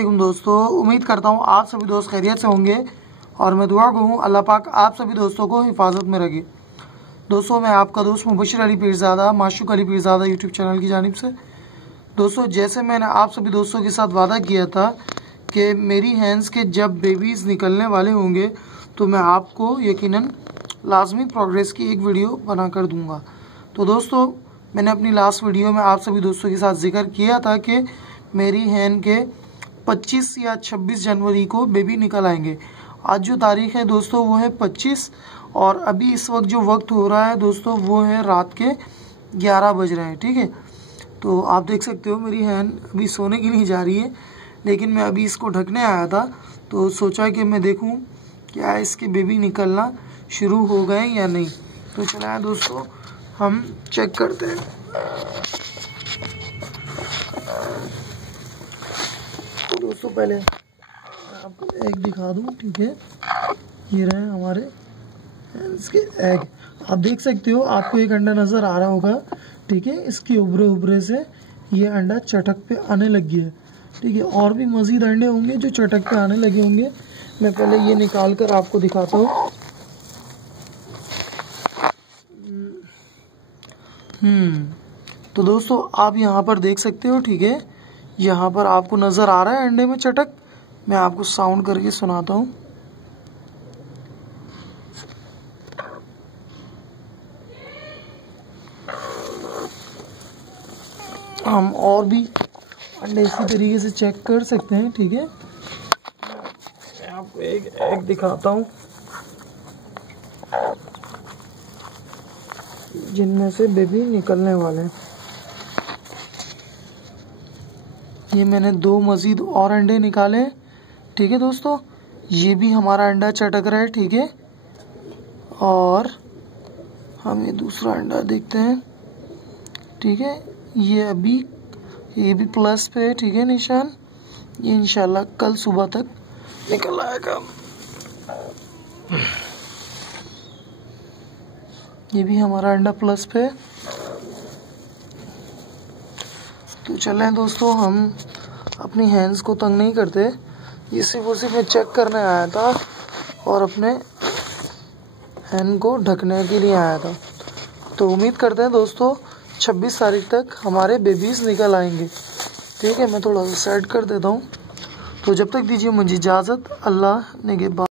वालेकुम दोस्तों, उम्मीद करता हूँ आप सभी दोस्त खैरियत से होंगे और मैं दुआ गो हूँ अल्लाह पाक आप सभी दोस्तों को हिफाजत में रखे। दोस्तों, मैं आपका दोस्त मुबशिर अली पीरज़ादा माशूक अली पीरज़ादा यूट्यूब चैनल की जानिब से। दोस्तों, जैसे मैंने आप सभी दोस्तों के साथ वादा किया था कि मेरी हैंड्स के जब बेबीज़ निकलने वाले होंगे तो मैं आपको यकीनन लाजमी प्रोग्रेस की एक वीडियो बना कर दूँगा। तो दोस्तों, मैंने अपनी लास्ट वीडियो में आप सभी दोस्तों के साथ जिक्र किया था कि मेरी हैंड के 25 या 26 जनवरी को बेबी निकल आएंगे। आज जो तारीख है दोस्तों वो है 25 और अभी इस वक्त जो वक्त हो रहा है दोस्तों वो है रात के 11 बज रहे हैं। ठीक है, तो आप देख सकते हो मेरी हैंड अभी सोने की नहीं जा रही है, लेकिन मैं अभी इसको ढकने आया था तो सोचा कि मैं देखूं क्या इसके बेबी निकलना शुरू हो गए या नहीं। तो चला है दोस्तों, हम चेक करते हैं। तो दोस्तों, पहले आपको एग दिखा दूं। ठीक है, ये रहे हमारे हैंड्स के एग। आप देख सकते हो, आपको एक अंडा नज़र आ रहा होगा। ठीक है, इसके उभरे उभरे से ये अंडा चटक पे आने लगी है। ठीक है, और भी मज़ीद अंडे होंगे जो चटक पे आने लगे होंगे। मैं पहले ये निकाल कर आपको दिखाता हूँ। तो दोस्तों, आप यहाँ पर देख सकते हो। ठीक है, यहाँ पर आपको नज़र आ रहा है अंडे में चटक। मैं आपको साउंड करके सुनाता हूँ। हम और भी अंडे इसी तरीके से चेक कर सकते हैं। ठीक है, मैं आपको एक एग दिखाता हूँ जिनमें से बेबी निकलने वाले हैं। ये मैंने 2 मज़ीद और अंडे निकाले। ठीक है दोस्तों, ये भी हमारा अंडा चटक रहा है। ठीक है, और हम ये दूसरा अंडा देखते हैं। ठीक है, ये भी प्लस पे है। ठीक है, निशान ये इंशाल्लाह कल सुबह तक निकल आएगा। ये भी हमारा अंडा प्लस पे। तो चलें दोस्तों, हम अपनी हैंड्स को तंग नहीं करते। ये सिर्फ और सिर्फ मैं चेक करने आया था और अपने हैंड को ढकने के लिए आया था। तो उम्मीद करते हैं दोस्तों 26 तारीख तक हमारे बेबीज़ निकल आएंगे। ठीक है, मैं थोड़ा सा सेट कर देता हूँ। तो जब तक दीजिए मुझे इजाज़त। अल्लाह निगहबान।